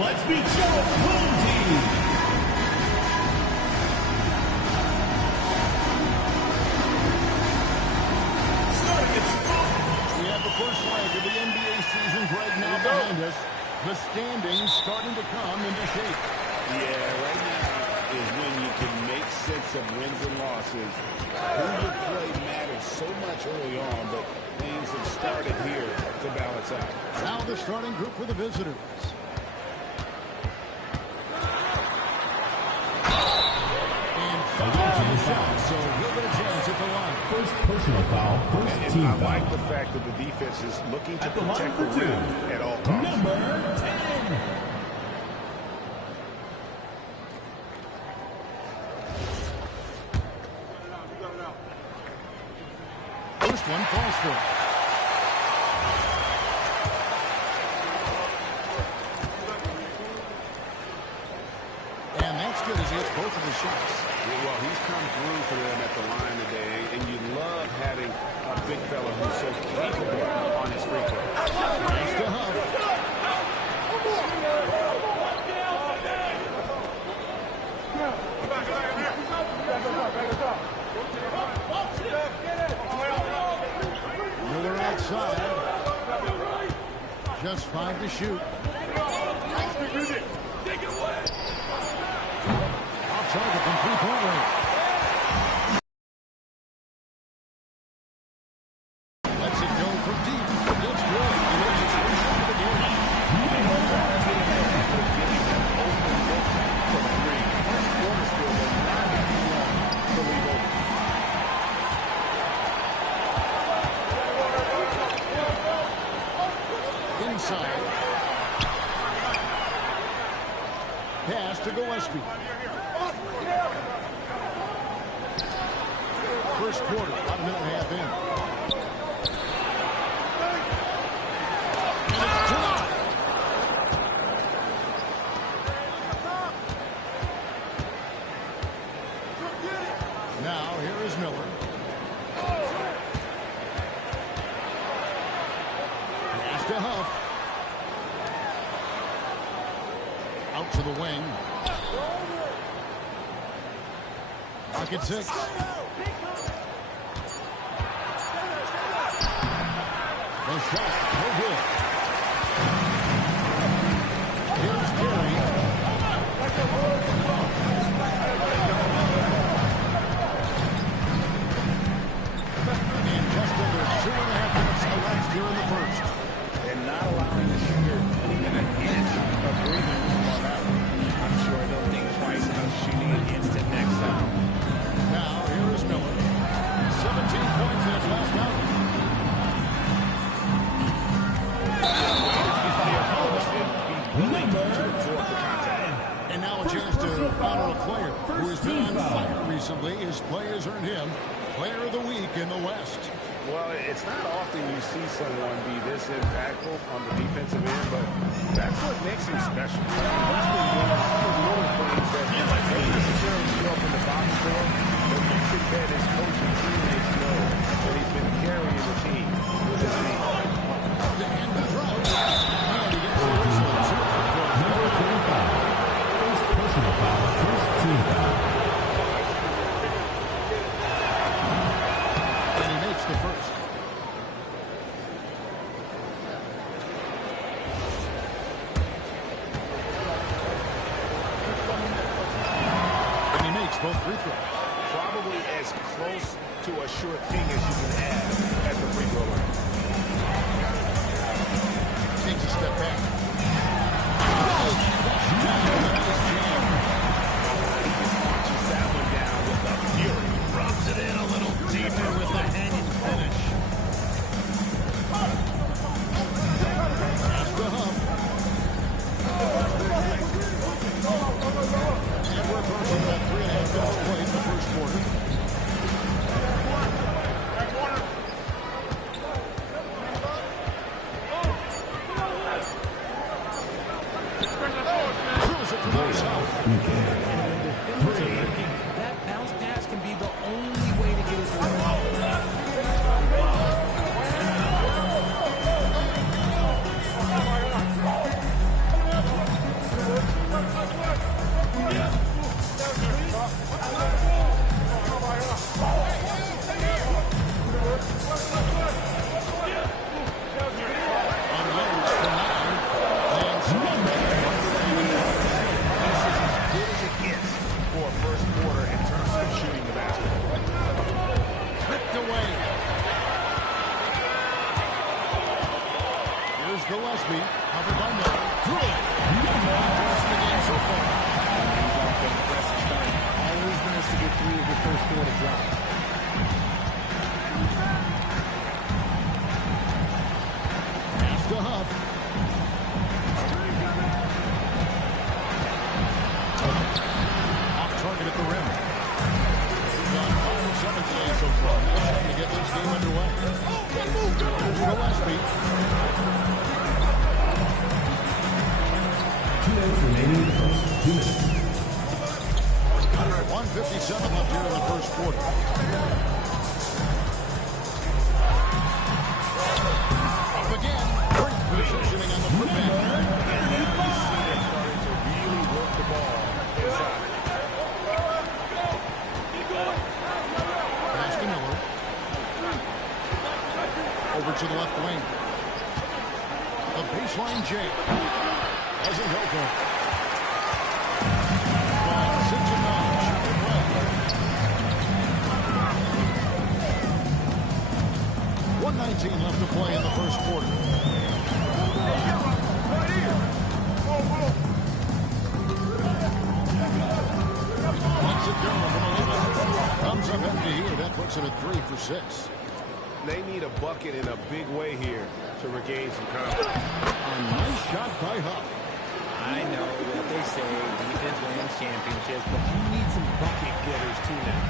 Let's meet your home team. Starting at spot. We have the first leg of the NBA season break now behind us. The standings starting to come into shape. Yeah, right now is when you can make sense of wins and losses. Who you play matters so much early on, but things have started here to balance out. Now the starting group for the visitors. So he'll get a chance at the line. First personal foul, first team foul. I like the fact that the defense is looking to protect the rim at all costs. Number 10. First one falls for it. And that's good as he hits both of his shots. Well, he's come through for them at the line today, and you love having a big fella who's so capable on his free throw. Nice to Huff. Miller outside. Just 5 to shoot. Off target from three-point range. Lets it go from deep. It's good. He makes his first shot of the game. Inside. Pass to Gillespie. First quarter, about a minute and a half in. And it's denied. Now, here is Miller. Pass to Huff. Out to the wing. Pocket 6. The shot, no good. Here's Gary. And just under 2.5 minutes elapsed here in the first. And not allowing the shooter even an inch of breathing on that one. I'm sure they'll think twice about shooting against it next time. Now, here is Miller. 17 points in his last outing. And now a chance to honor a player who has been on fire recently. His play has earned him Player of the Week in the West. Well, it's not often you see someone be this impactful on the defensive end, but that's what makes him special. He's been doing little things that don't necessarily show up in the box score, but you could bet his coaching teammates know that he's been carrying the team with his team. The end of the road. And he gets the whistle. Number 25. First personal foul, first team foul. And he makes the first. And he makes both free throws. Probably as close to a sure thing as you can have at the free throw line. Takes a step back. Launches that one down with a fury. Rubs it in a little deeper with the hanging finish. Pass to Huff. And we're approaching about 3.5 minutes played in the first quarter. Gillespie, covered by Miller. Through it. That's the game so far. He's off to an impressive start. Always nice to get through the first quarter drop. Pass to Huff. Off target at the rim. Gone 5 of 7 today so far. Trying to get this game underway. There's Gillespie. 2 minutes remaining in the first. 2 minutes. 1:57 left here in the first quarter. Up again. Great positioning on the footman. Starting to really work the ball inside. Pass to Miller. Over to the left wing. The baseline J. Doesn't go for it. 1:19 left to play in the first quarter. Lets it go from 11. Comes up empty here. That puts him at 3 for 6. They need a bucket in a big way here to regain some confidence. A nice shot by Huff. I know what they say, defense wins championships, but you need some bucket getters too now.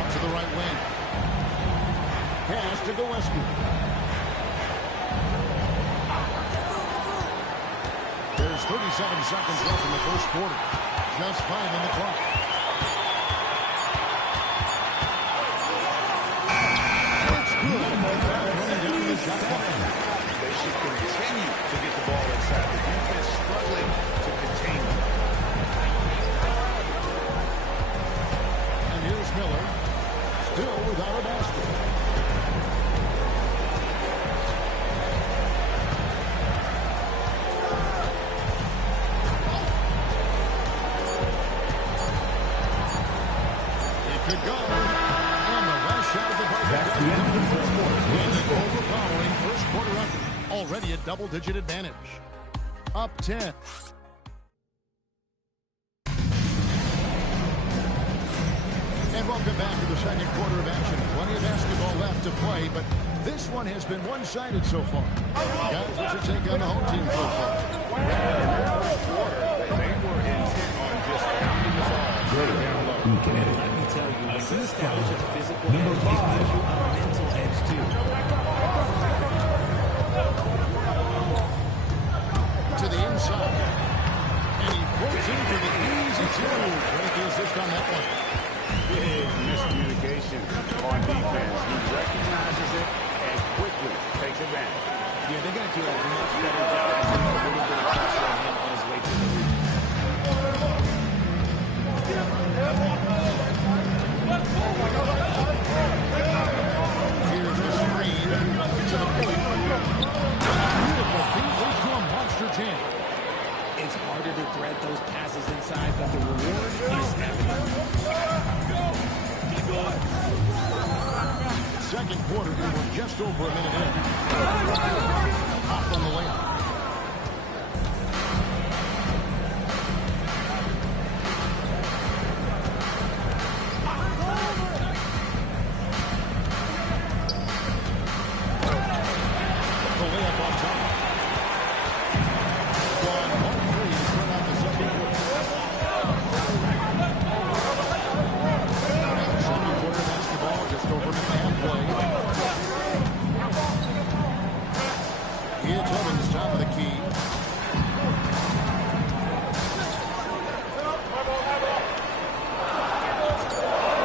Up to the right wing. Pass to Gillespie. There's 37 seconds left in the first quarter. Just 5 on the clock. It's good. Running down the shot clock. They should continue to get the ball inside. The defense struggling to contain them. And here's Miller. Still without a basket. Could go. And the last shot of the buzzer. That's the end of the first quarter. And an overpowering first quarter effort. Already a double-digit advantage. Up 10. And welcome back to the second quarter of action. Plenty of basketball left to play, but this one has been one-sided so far. Guys, what's your take on the home team so far? In that first quarter, they were intent on just pounding the ball down low. And let me tell you, when you establish a physical edge, it gives you a mental edge too. To the inside. And he floats into the easy two. Great the assist on that one. Big miscommunication on defense. He recognizes it and quickly takes advantage. Yeah, they're going to do a much better job of putting a little bit of pressure on him on his way to the hoop. Here's the screen. To the point. Beautiful feet leads to a monster jam. It's harder to thread those passes inside, but the reward is evident. Second quarter, we were just over a minute in. Off on the layup. The layup off top. 1-3 to start out the second quarter. Second quarter basketball, just over a minute and a half play. It's Evans, top of the key.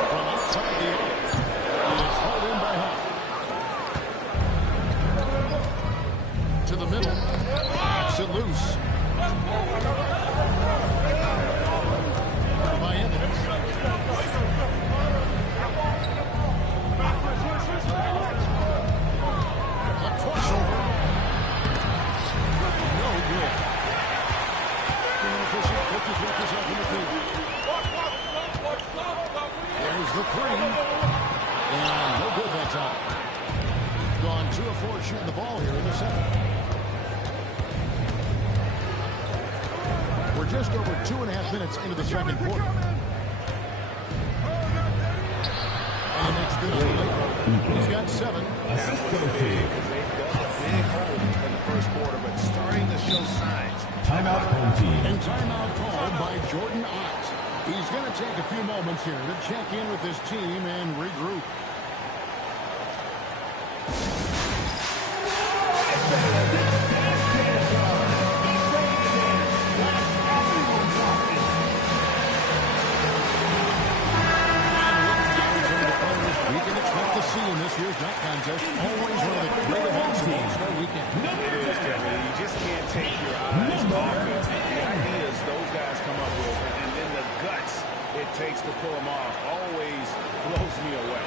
From outside the arc, he is hauled in by Huff. To the middle, knocks it loose. By Evans. A crossover. No good. Inefficient, 53% from the field. There's the three. And no good that time. Gone 2 of 4 shooting the ball here in the second. We're just over 2.5 minutes into the second quarter. And it's good on the late. He's got 7. Assist to the team. They've dug a big hole in the first quarter, but starting to show signs. Timeout home team. And timeout called by Jordan Ott. He's going to take a few moments here to check in with his team and regroup. We can expect to see in this year's dunk contest always one of the great events of All-Star Weekend. It is, Kevin. You just can't take your eyes off it. The ideas those guys come up with, and then the guts it takes to pull them off always blows me away.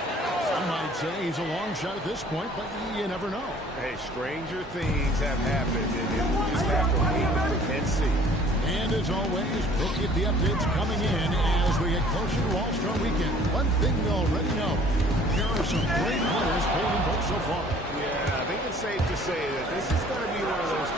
Some might say he's a long shot at this point, but you never know. Hey, stranger things have happened, and we just have to wait and see. And as always, we'll keep the updates coming in as we get closer to All-Star Weekend. One thing you already know, here are some great players playing in both so far. Yeah, I think it's safe to say that this is going to be one of those.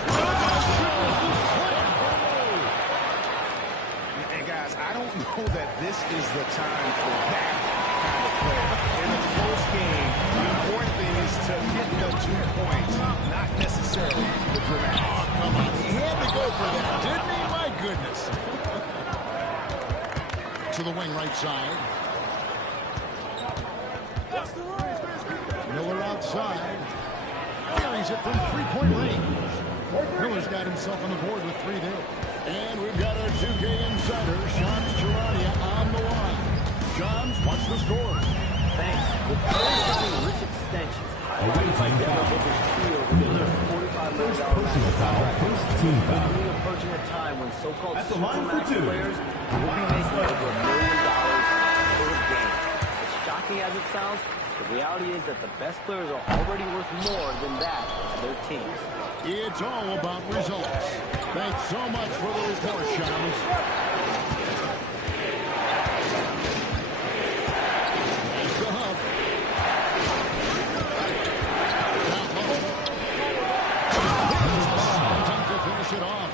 And guys, I don't know that this is the time for that kind of play. In a close game, the important thing is to get the 2 points, not necessarily the dramatic. Oh, come on. He had to go for that, didn't he? My goodness. To the wing right side. Miller outside. Carries it from 3-point range. Miller's got himself on the board with 3 there. And we've got our 2K insider, Shams Charania, on the line. Shams, what's the score? Thanks. With relatively rich extensions, Away team foul. Miller. $45 million First personal foul. First team foul. we're approaching a time when so-called At the line for supermax 2. players will be making over $1 million per game. As shocking as it sounds, the reality is that the best players are already worth more than that to their teams. It's all about results. Thanks so much for the report, Shams. There's the Huff. Time to finish it off.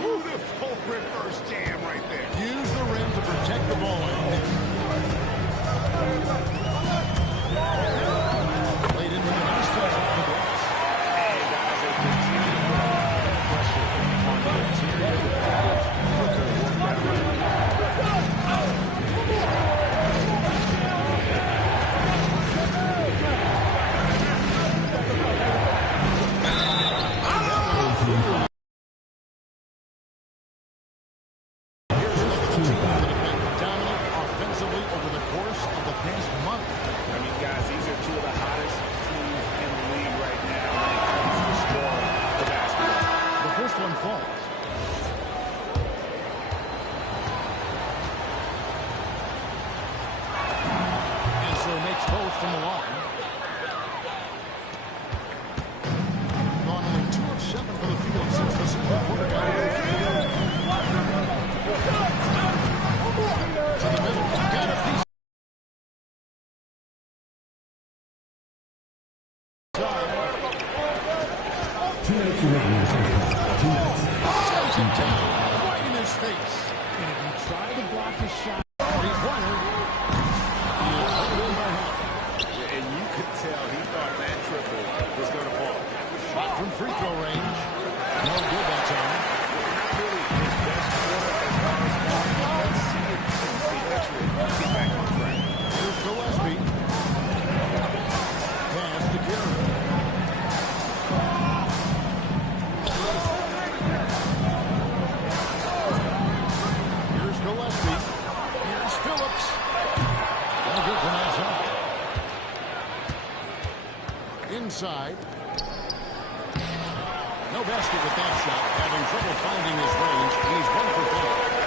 Beautiful reverse jam right there. Use the rim to protect the ball. Played in with a nice touch off the glass. Hey, guys, they continue to put a lot of pressure on the interior defenders. But they're working out right. Dominant offensively over the course of the past month. I mean, guys, these are 2 of the hottest teams in the league right now when it comes to scoring the basketball. The first one falls. And so he makes both from the line. Gone only 2 of 7 for the field since the second quarter. To the middle. Got a piece. Two minutes remaining in the first half. 2 minutes. Stays in town. Right in his face. And if you try to block his shot, three-pointer. And you could tell he thought that triple was going to fall. Shot from free throw range. No good that time. Not really his best quarter as far as scoring. Let's see if eventually get back on track. Here's Gillespie. Pass to Carey. Here's Gillespie. Here's Phillips. No good from outside. Inside. No basket with that shot. Having trouble finding his range. He's 1 for 5.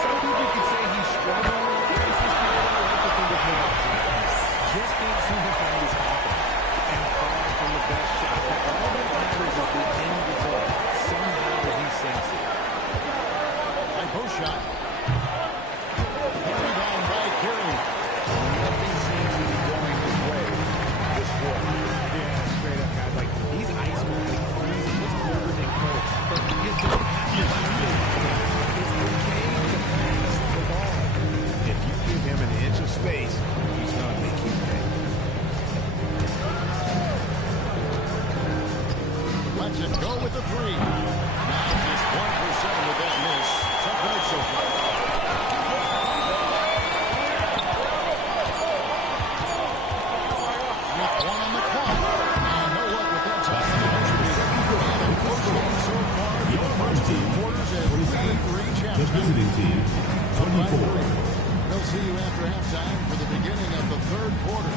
Some people could say he's struggling. This is kind of what I like to think of him as. Just can't seem to find his confidence. And far from the best shot. But all that matters is the end result. Somehow he sinks it. High post shot. Rebound by Carey. Nothing seems space, he's going to make you pay. Let's it go with the three. Now just 1 for 7 with that miss. Tough night so far. With 1 on the clock. And no luck with that time. And a close game so far. The first 2 quarters and 3 The champions. visiting team, 24. We'll see you after halftime for the beginning of the 3rd quarter.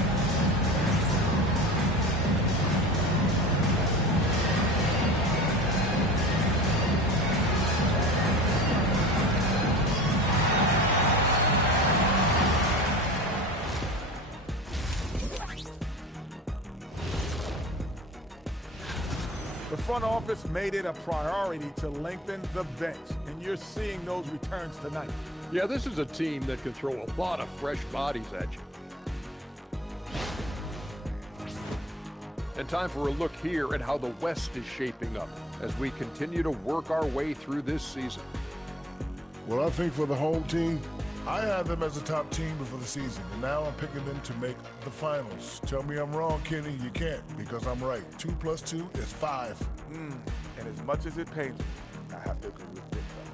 The front office made it a priority to lengthen the bench, and you're seeing those returns tonight. Yeah, this is a team that can throw a lot of fresh bodies at you. And time for a look here at how the West is shaping up as we continue to work our way through this season. Well, I think for the home team, I had them as a top team before the season, and now I'm picking them to make the finals. Tell me I'm wrong, Kenny. You can't, because I'm right. 2 + 2 is 5. And as much as it pains me, I have to agree with Big Fella.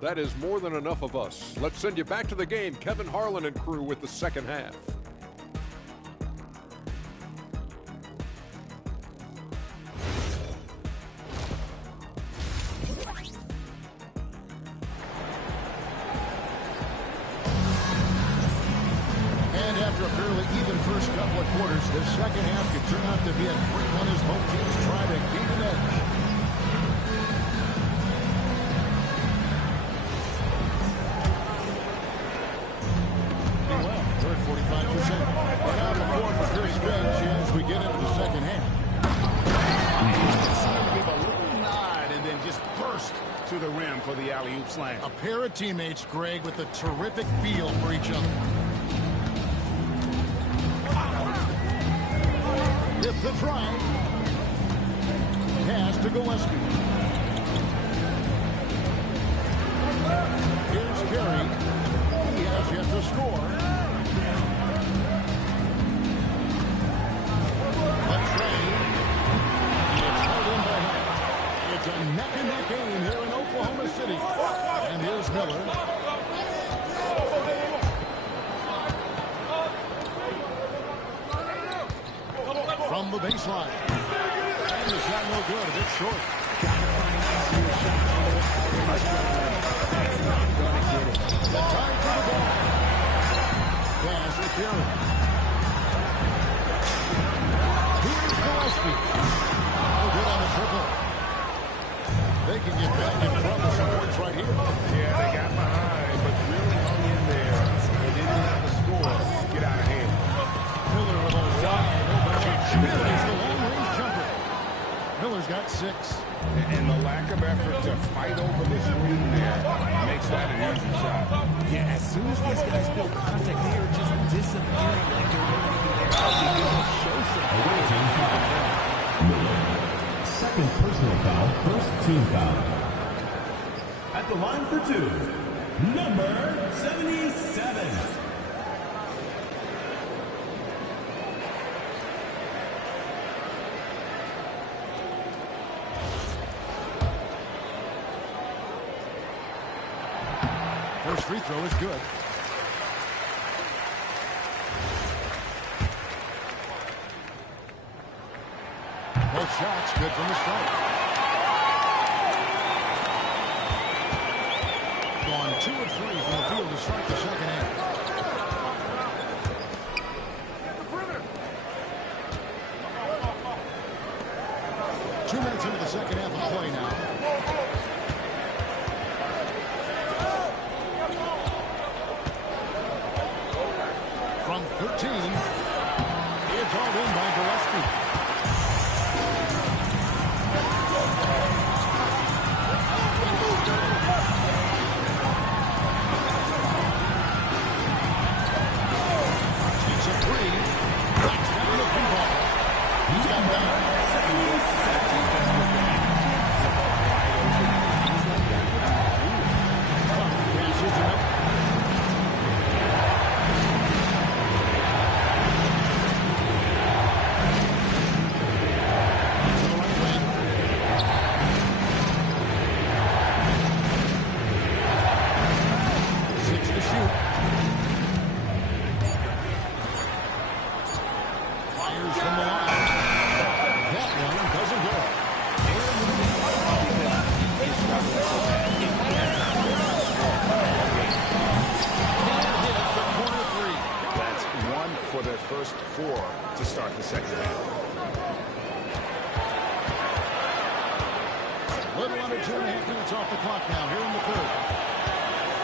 That is more than enough of us. Let's send you back to the game. Kevin Harlan and crew with the second half. And after a fairly even first couple of quarters, the second half could turn out to be a great one as both teams try to gain an edge. Well, they're at 45%. And on the floor for Chris Finch as we get into the second half. Give a little nod and then just burst to the rim for the alley-oop slam. A pair of teammates, Greg, with a terrific feel for each other. With the drive. Pass to Gillespie. Here's Carey. He has yet to score. The trade. It's held in by half. It's a neck-and-neck game here in Oklahoma City. And here's Miller. From the baseline. And the shot no good. A bit short. Gotta find easier shot. That's not gonna get it. The time for the ball. Pass to Carey. Here's Gillespie. No good on the triple. They can get back in front with some points right here. Yeah, they got behind, but really hung in there. They didn't have the score. Get out of hand. Miller with a wide open shot. It's the long-range jumper. Miller's got 6. And the lack of effort to fight over the screen there makes that an easy shot. Yeah, as soon as these guys feel contact, they are just disappearing like they're not even there. They show some Away team foul. Second personal foul, first team foul. At the line for 2, number 77. First free throw is good. Both shots good from the start. Gone 2 of 3 from the field to start the second half. Two minutes into the second half of play now. From 13, it's all in by Gillespie. It's a 3. Knocks down the free ball. He's got 9. shoot. Fires from the line. That one doesn't go. That's one for their first 4 to start the second half. Little under 2.5 minutes off the clock now here in the third.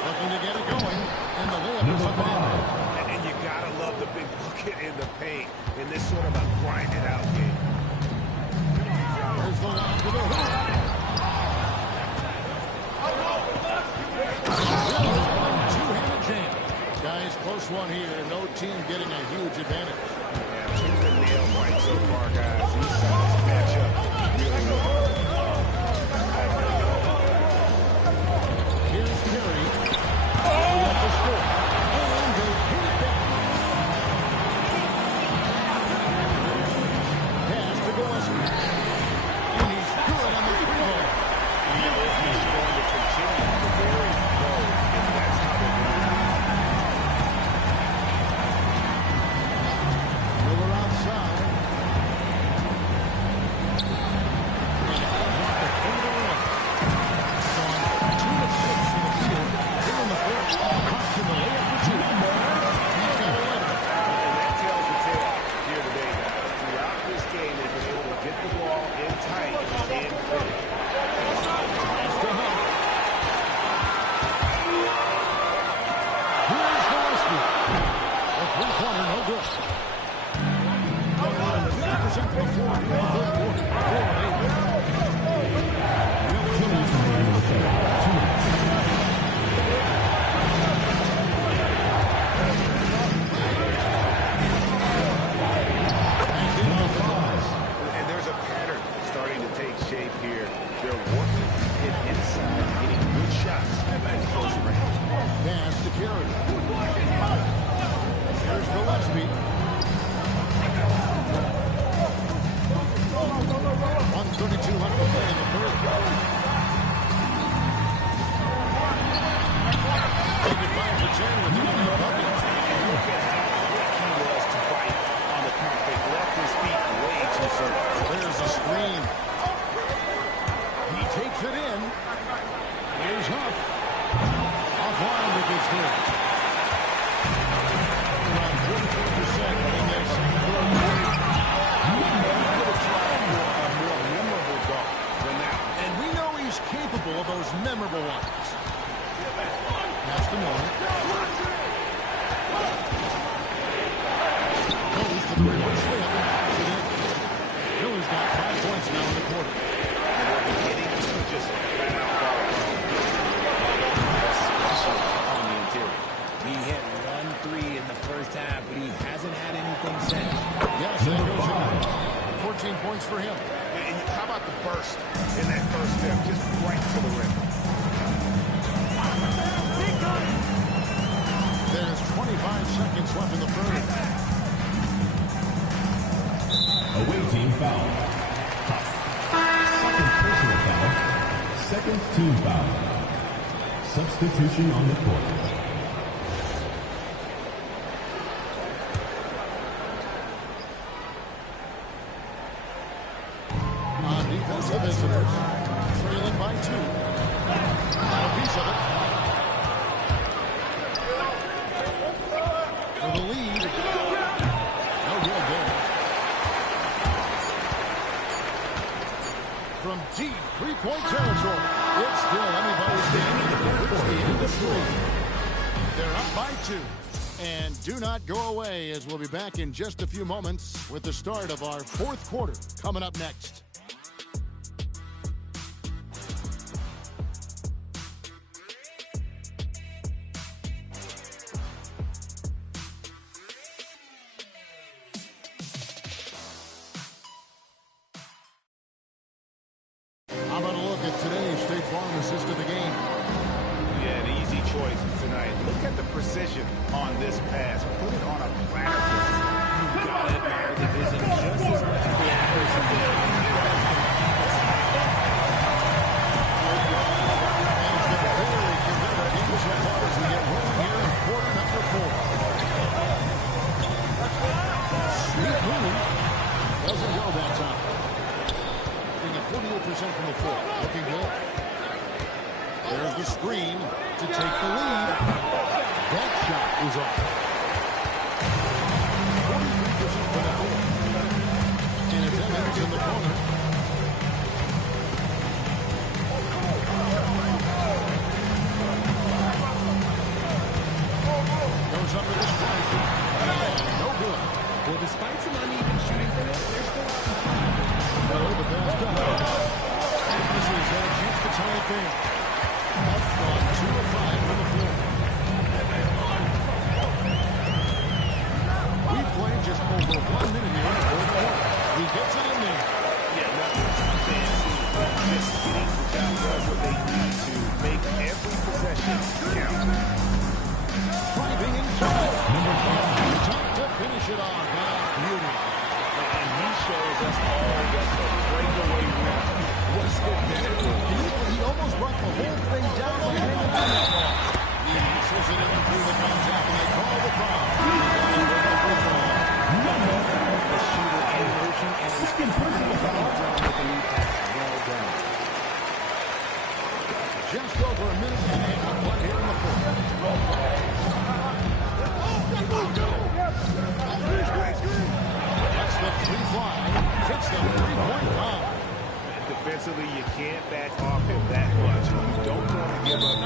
Looking to get it going, and the layup is up and in. And you gotta love the big bucket in the paint in this sort of a grinded-out game. There's the lob to the hoop. Two-handed jam. Guys, close one here. No team getting a huge advantage. Yeah, two been nailed right so far, guys. These sides match up really well. Here's Perry. Up the score. And they hit it back. Pass to Gillespie. And he's good on the free ball. You know, if he's going to continue to vary low, if that's how they're going to Miller outside. And off the front of the rim. Gone 2 of 6 from the field. Here in the fourth. Cox in the layup for 2. He's got 11. And that tells the tale here today, guys. Throughout this game, they've been able to get the ball in tight and finish. Pass to Huff. Here's Gillespie. A three-pointer, no good. Going on 50% from the floor in the third quarter. 4 of 8. And there's a pattern starting to take shape here. They're working it inside, getting good shots at that close range. Pass to Carey. There's Gillespie. 1:32 left to play in the third. Say goodbye to 10 with another bucket. Look at how quick he was to bite on the pump. They left his feet way too soon. There's a screen. He takes it in. Here's Huff. Offline with his three. Around 44% in this third quarter. Could have tried for a more memorable dunk than that. And we know he's capable of those memorable ones. Pass to Miller. Goes to the reverse layup. Miller's got 5 points now in the quarter. And they're beginning to just flat out foul. Especially on the interior. He hit 1 3 in the first half, but he hasn't had anything since. Yes, that goes in. 14 points for him. And how about the burst in that first step, just right to the rim? There's 25 seconds left in the third. Away team foul. Second personal foul. Second team foul. Substitution on the court. On defense, the visitors. Trailing by 2. A piece of it. For the lead. No good there. From deep three-point territory. It's still anybody's game. It's the end of 3. They're up by 2. And do not go away, as we'll be back in just a few moments with the start of our fourth quarter coming up next. How about a look at today's State Farm assist of the game? Yeah, an easy choice tonight. Look at the precision on this pass. Put it on a platter. You've got to admire the vision just as much as the accuracy there. And it's been very competitive game so far as we get rolling here in goes off. 43% for the floor. And it's Evans in the corner. Goes up with the strike. No good. Well, despite some uneven shooting for them, they're still out in front. Miller, the pass down. And this is a chance to tie it there. Up on 2 of 5 from the floor. We played just over 1 minute here in the fourth quarter. He gets it in there. Yeah, nothing too fancy. Just getting the job done what they need to make every possession count. Driving inside. Number 5. Top to finish it off. Beauty. And he shows us all that the breakaway route was good benefit. He almost brought the whole thing down by hanging on that ball. He muscles it in through the contact, and they call the foul. The shooter in motion and second personal foul with the knee pass. Well done. Just over a minute and a half left here in the fourth. That's the free fly. Fits the three-point bomb. Defensively, you can't back off him that much. You don't want to give up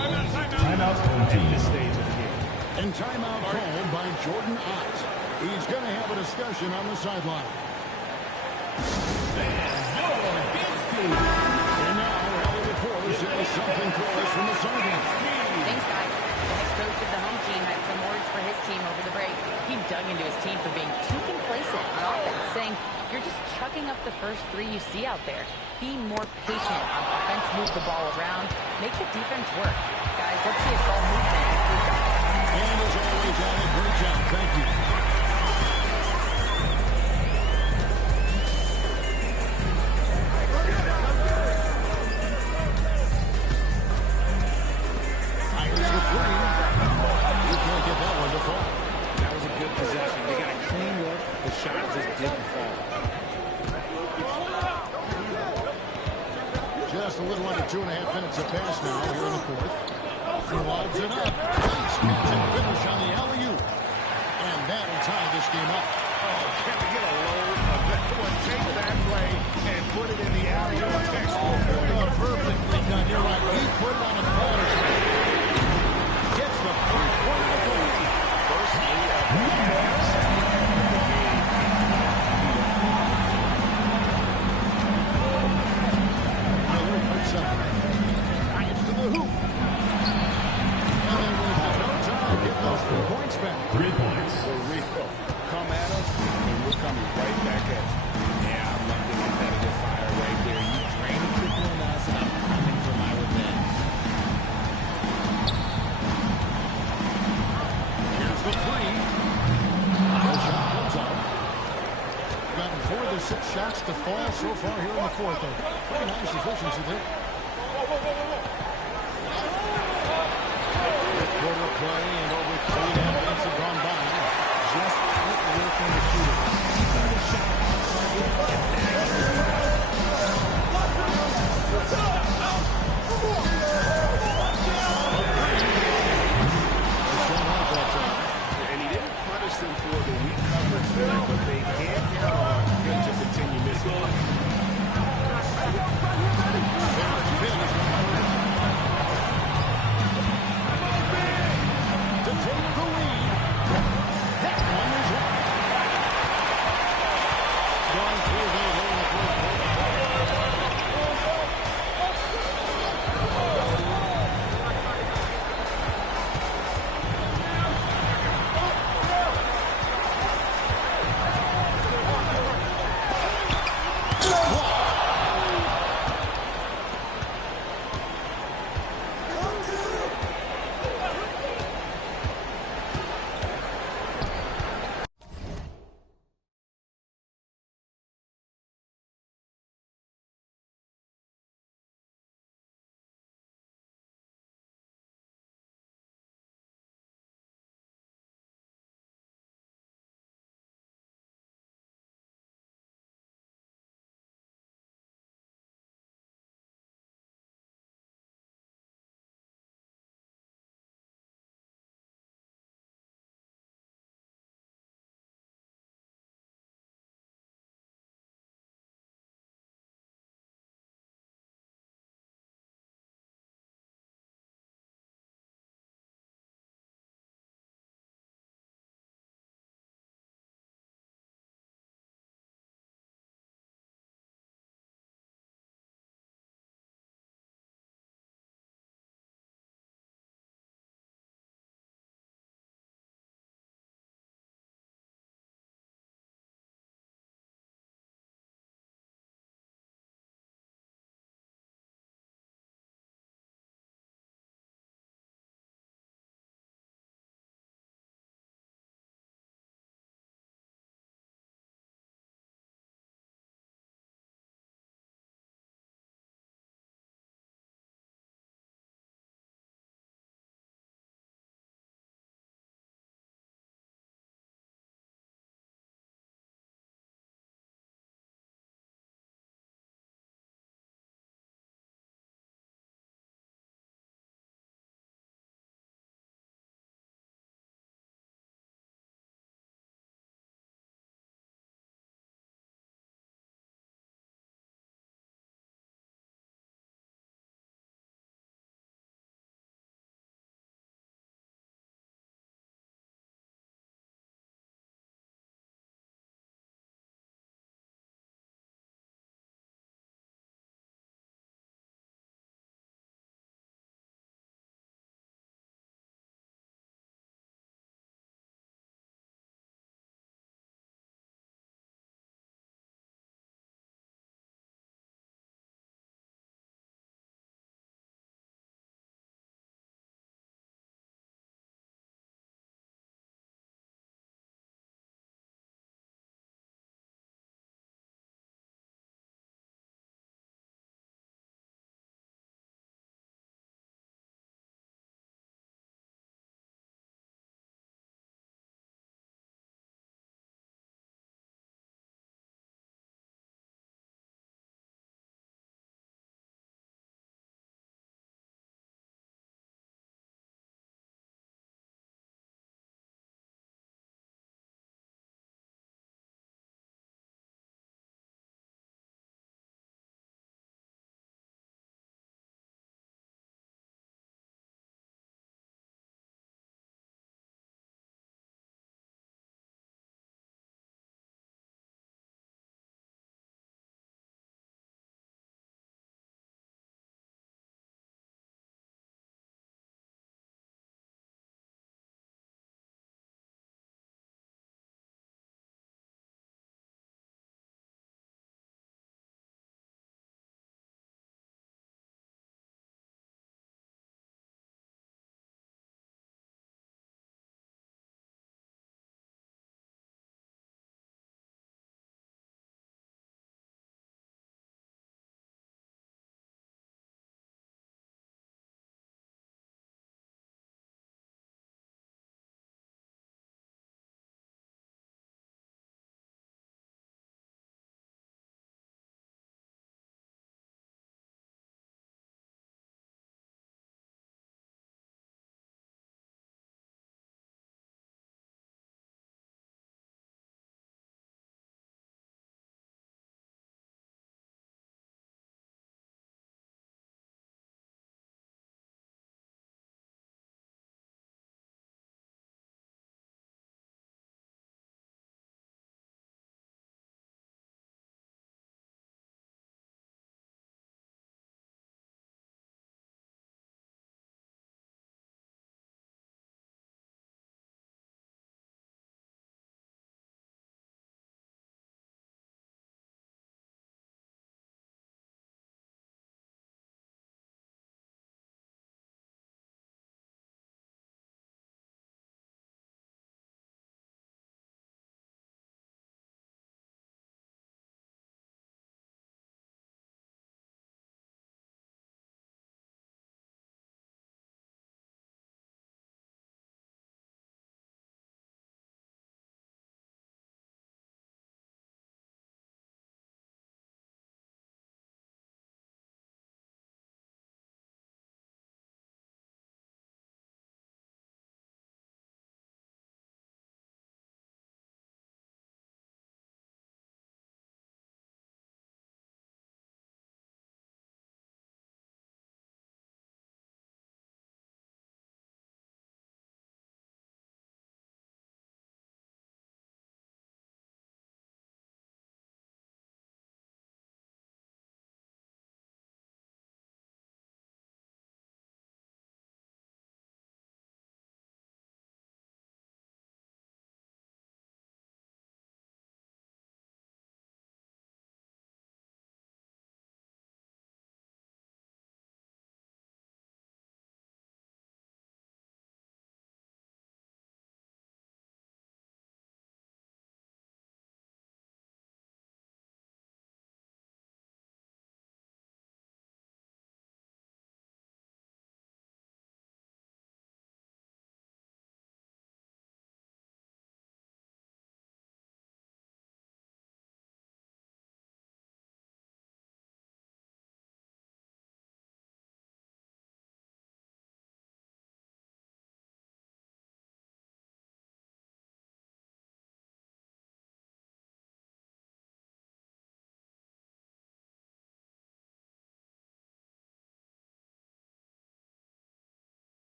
Timeout home team. at this stage of the game. And timeout called by Jordan Ott. He's going to have a discussion on the sideline. And now, early reports say something close from the sideline. Thanks, guys. The head coach of the home team had some words for his team over the break. He dug into his team for being too complacent on offense, saying, "You're just chucking up the first three you see out there. Be more patient on offense, move the ball around, make the defense work." Guys, let's see if ball movement improves out there. And as always, Allie, great job. Thank you. Fires the three. You can't get that one to fall. That was a good possession. They got a clean look. The shot just didn't fall. Just a little under 2.5 minutes of pass now here in the fourth. He lobs it up. Snaps and finish on the alley-oop. And that'll tie this game up. Oh, can we get a load of that one? Take that play and put it in the alley-oop textbook. Perfectly done. You're right. He put it on a platter. Gets the three-point of the fourth. First three of the game. Miller puts up. Drives to the hoop. And then with no time, get those 3 points back. 3 points. For real. Come at us, and we're coming right back at you. Yeah, I love the competitive fire right there. You drain the triple on us, and I'm coming for my revenge. Here's the three. The shot comes up. Gotten 4 of the 6 shots to fall so far here in the fourth. Pretty nice efficiency there. Quarter play and over 3.5 minutes have gone by. Just outworking the shooter. Keeping the shot on target and And he didn't punish them for the weak coverage there, but they can't count on him to continue missing. To take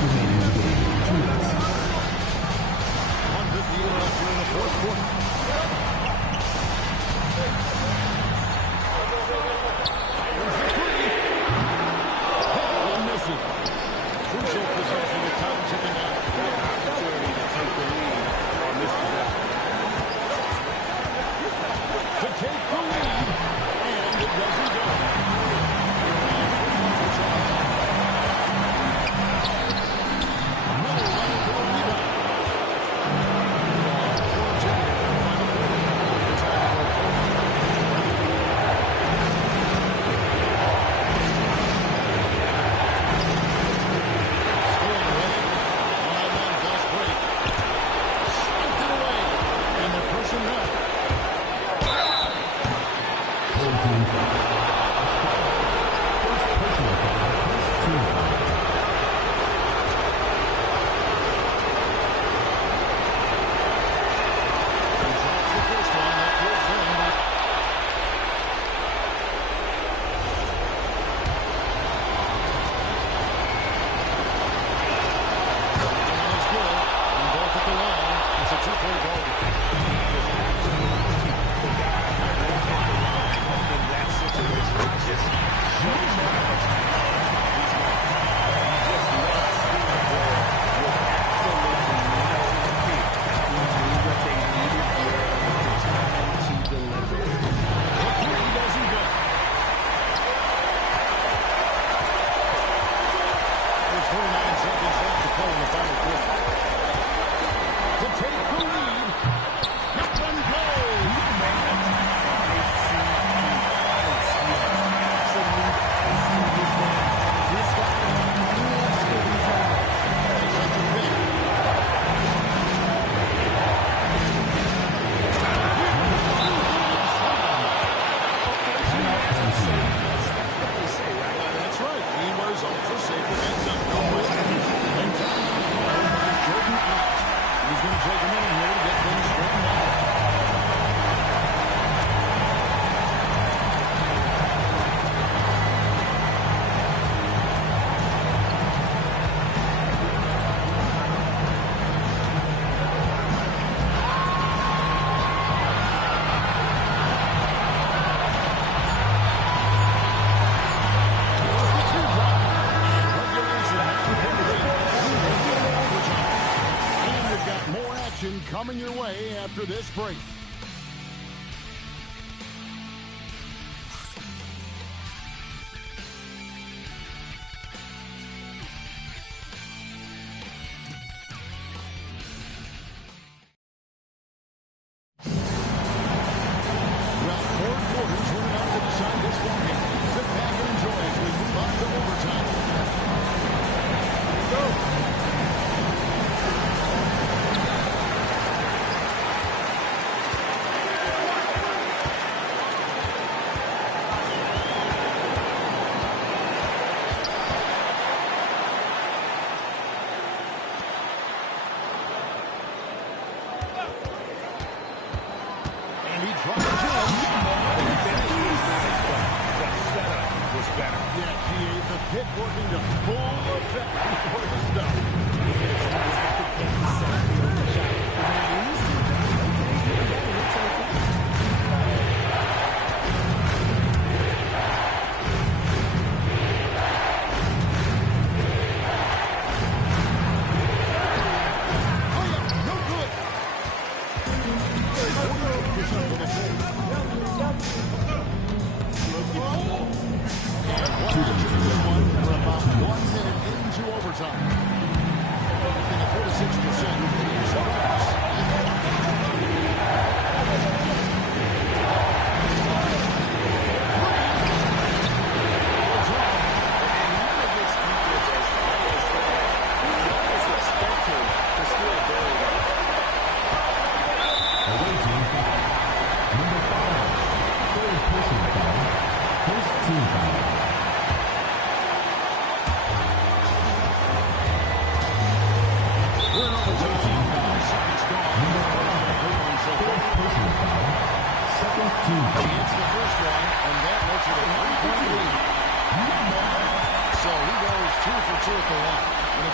remaining in the game. 2 minutes. 1:58 left here in the fourth quarter. Fires the three. Missing. Crucial possession with time ticking down. Opportunity to take the lead on this possession. To take the lead, and it doesn't go. Another run for the rebound. Coming your way after this break.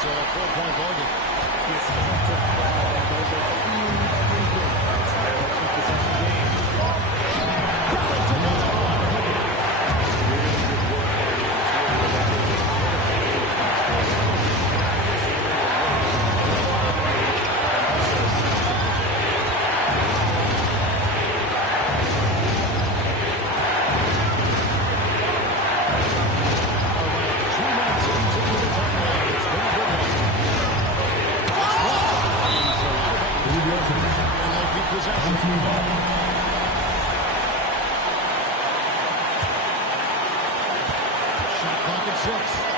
a 4-point ball game. Gets knocked to foul. Those are huge free throws. That's not a two-possession game. Got it to go. Really good work by the interior. That was a critical pass there. Shot clock at 6.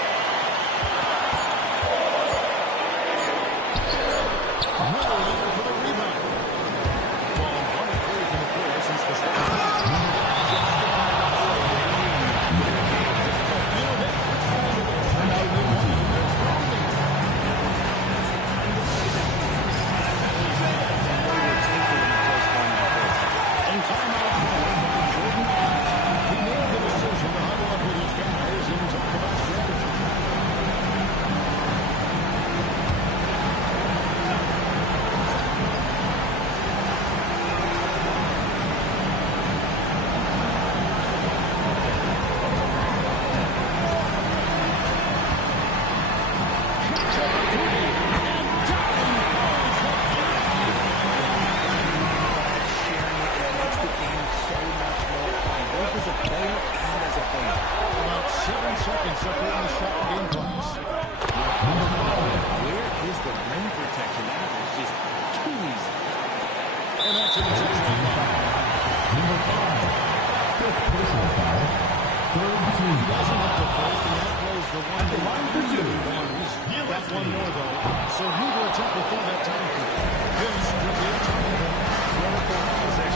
Miller there for the rebound. Ball 1 of 3 from the floor since the start. And timeout. Jordan he made the decision to huddle up with his guys and talk about strategy. About 7 seconds separating the shot and game clocks. Where is the rim protection? That was just too easy. And that's an intentional foul. Number 5. Fifth personal foul. Third team He foul. doesn't have the first, and that was the one. At the line for 2. He's got one more, though. So neither attempt before that time. This could be a time. Critical possession.